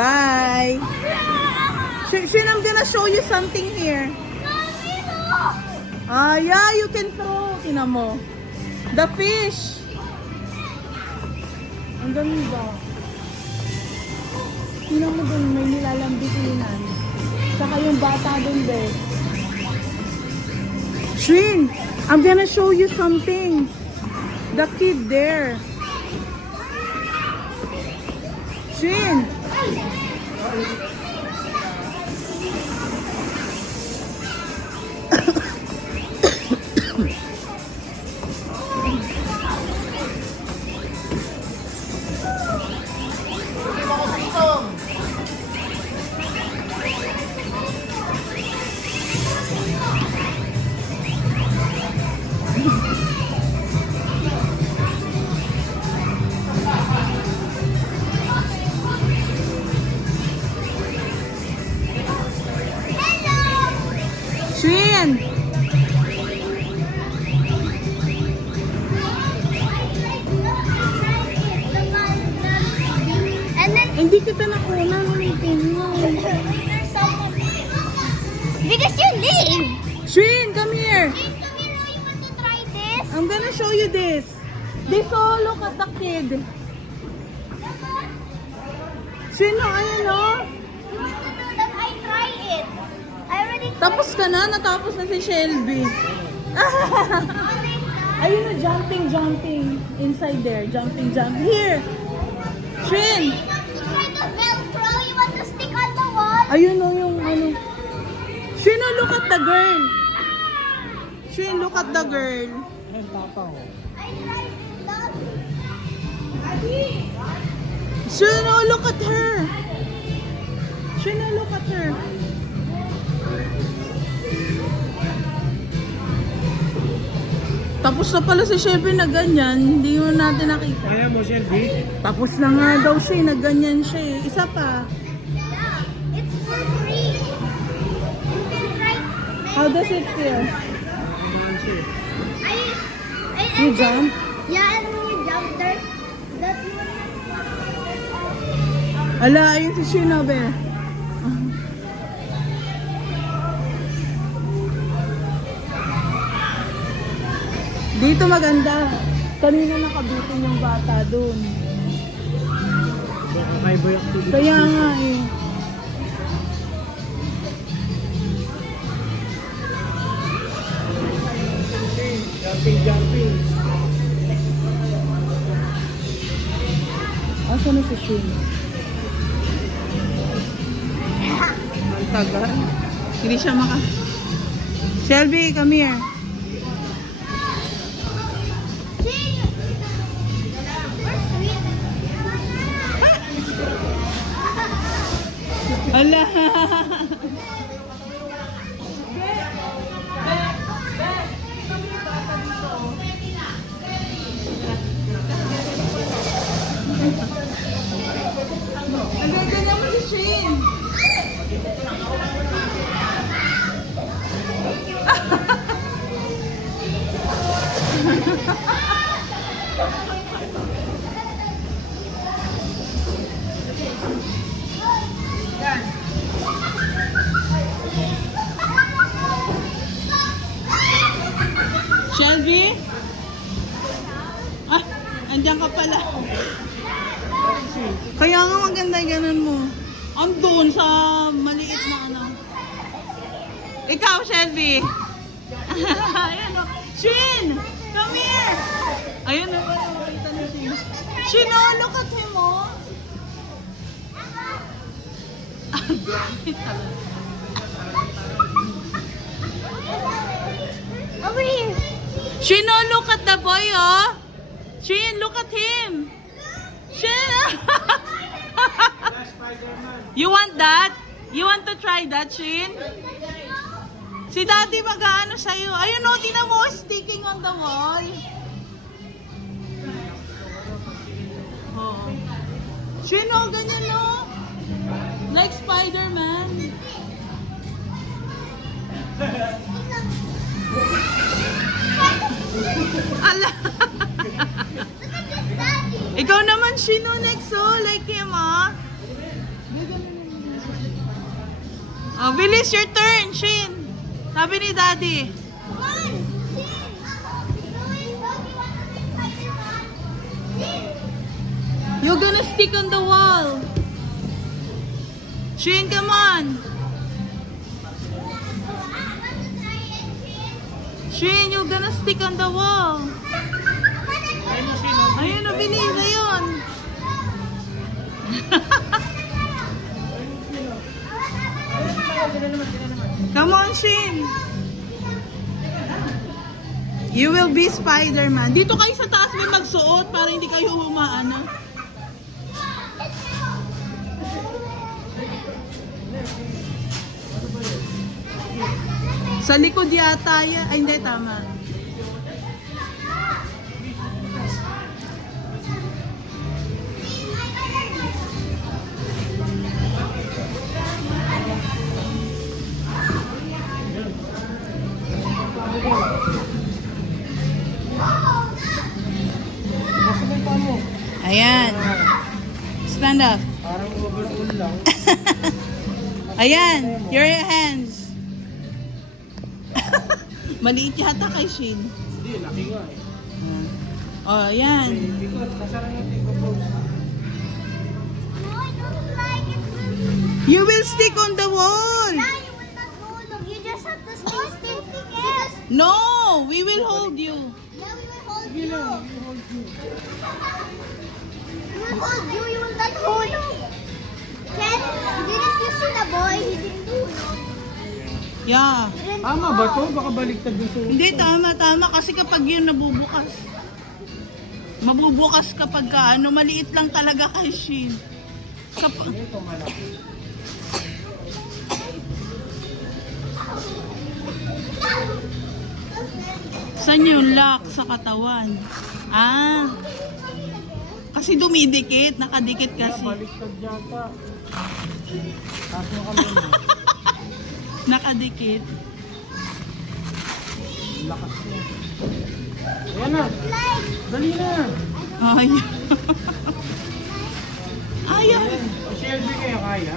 Bye. Shin, I'm gonna show you something here. Ah, yeah, you can throw. Tingnan mo. The fish. Ang ganda. Tingnan mo dun, may nilalambikinan. Saka yung bata dun, be. Shin, I'm gonna show you something. The kid there. Shin. Shin! And then Hindi kita nakunan. Ulitin mo. there's someone. Because you leave. Shin, come here. Come here, you want to try this? I'm gonna show you this. This, oh, look at the kid. Shin, oh, ayun, oh. You want to do that? I try it. I already tried. Tapos ka na, natapos na si Shelby. Ayun, oh, jumping. Inside there, jumping. Here. Shin. You want to try the Velcro? You want to stick on the wall? Ayun, oh, yung ano. Shin, oh, look at the girl. Shin, look at the girl. I tried it, Daddy. Shin, oh, look at her. Shin, oh, look at her. Tapos na pala si Shelby na ganyan. Hindi mo natin nakita. Kaya mo, Shelby? Tapos na nga daw siya, na ganyan siya eh. Isa pa. Yeah, it's for free. You can try. How does it feel? I You jump? Yeah, and when you jump there, that Ala, ayun si Shinobe. Dito maganda. Kanina nakabitin yung bata doon. May boy activity. Kaya nga eh. Jumping. Asa na si Shin? Ang tagal. Hindi siya maka... Shelby, come here. Ala! Ang ganda mo si Shane! Shelby? Ah, andyan ka pala. Kaya nga maganda ganun mo. Andun sa maliit na ano. Ikaw, Shelby. Ayan o. Shin! Come here! Ayun o. Nakita na siya. Shin, oh, look at him, oh. over here. Shin, oh, look at the boy, oh. Shin, look at him. Shin! You want that? You want to try that, Shin? Si Daddy mag-aano sa'yo. Ayun o, tinan mo, sticking on the wall. Oh. Shin, oh, ganyan, no? Like Spider-Man. Ala. Ikaw naman, Shin, oh, next, oh. Like him, ah. Bigyan Oh, bilis, your turn, Shin. Sabi ni Daddy. Come on, Shin. Louis, don't you want to be Spider-Man? Shin. You're gonna stick on the wall. Shin, come on. Shin, you're gonna stick on the wall. Ayun, oh, bilis, ayun. Come on, Shin. You will be Spider-Man. Dito kayo sa taas may magsuot para hindi kayo humaano. Sa likod yata yan. Ay, hindi, tama. Basta may pa mo. Ayan. Stand up. Parang overall lang. Ayan. Your hands. Maliit yata kay Shin. Hindi, laki nga eh. Oh, ayan. Because, nasarang natin ko bro. No, I don't like it. You will stick on the wall. Yeah, you will not hold them. You just have to stay still. Because No, we will hold you. yeah, we will hold you. We will hold you. You will not hold you. Ken, didn't you see the boy? He didn't do it. Yeah. He didn't Tama ba to? Baka baliktad yung suot. Hindi, tama. Kasi kapag yun nabubukas. Mabubukas kapag ka, ano, maliit lang talaga kay Shin. Ito malaki. Saan yung lock sa katawan? Ah. Kasi dumidikit, nakadikit kasi. Baliktad yata. Taas mo kami mo. Nakadikit. Lakas niya. Ayan na. Dali na. Ayaw. Ayaw. O Shelby kaya kaya?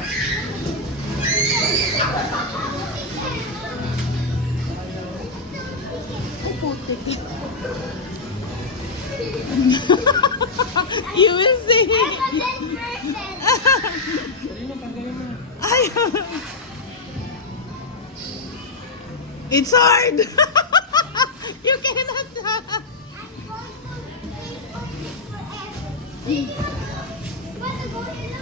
You will see. I'm a dead person. Dali na, tanggalin mo na. Ayaw. It's hard. You cannot. I'm going to wait for you forever. You want to go in the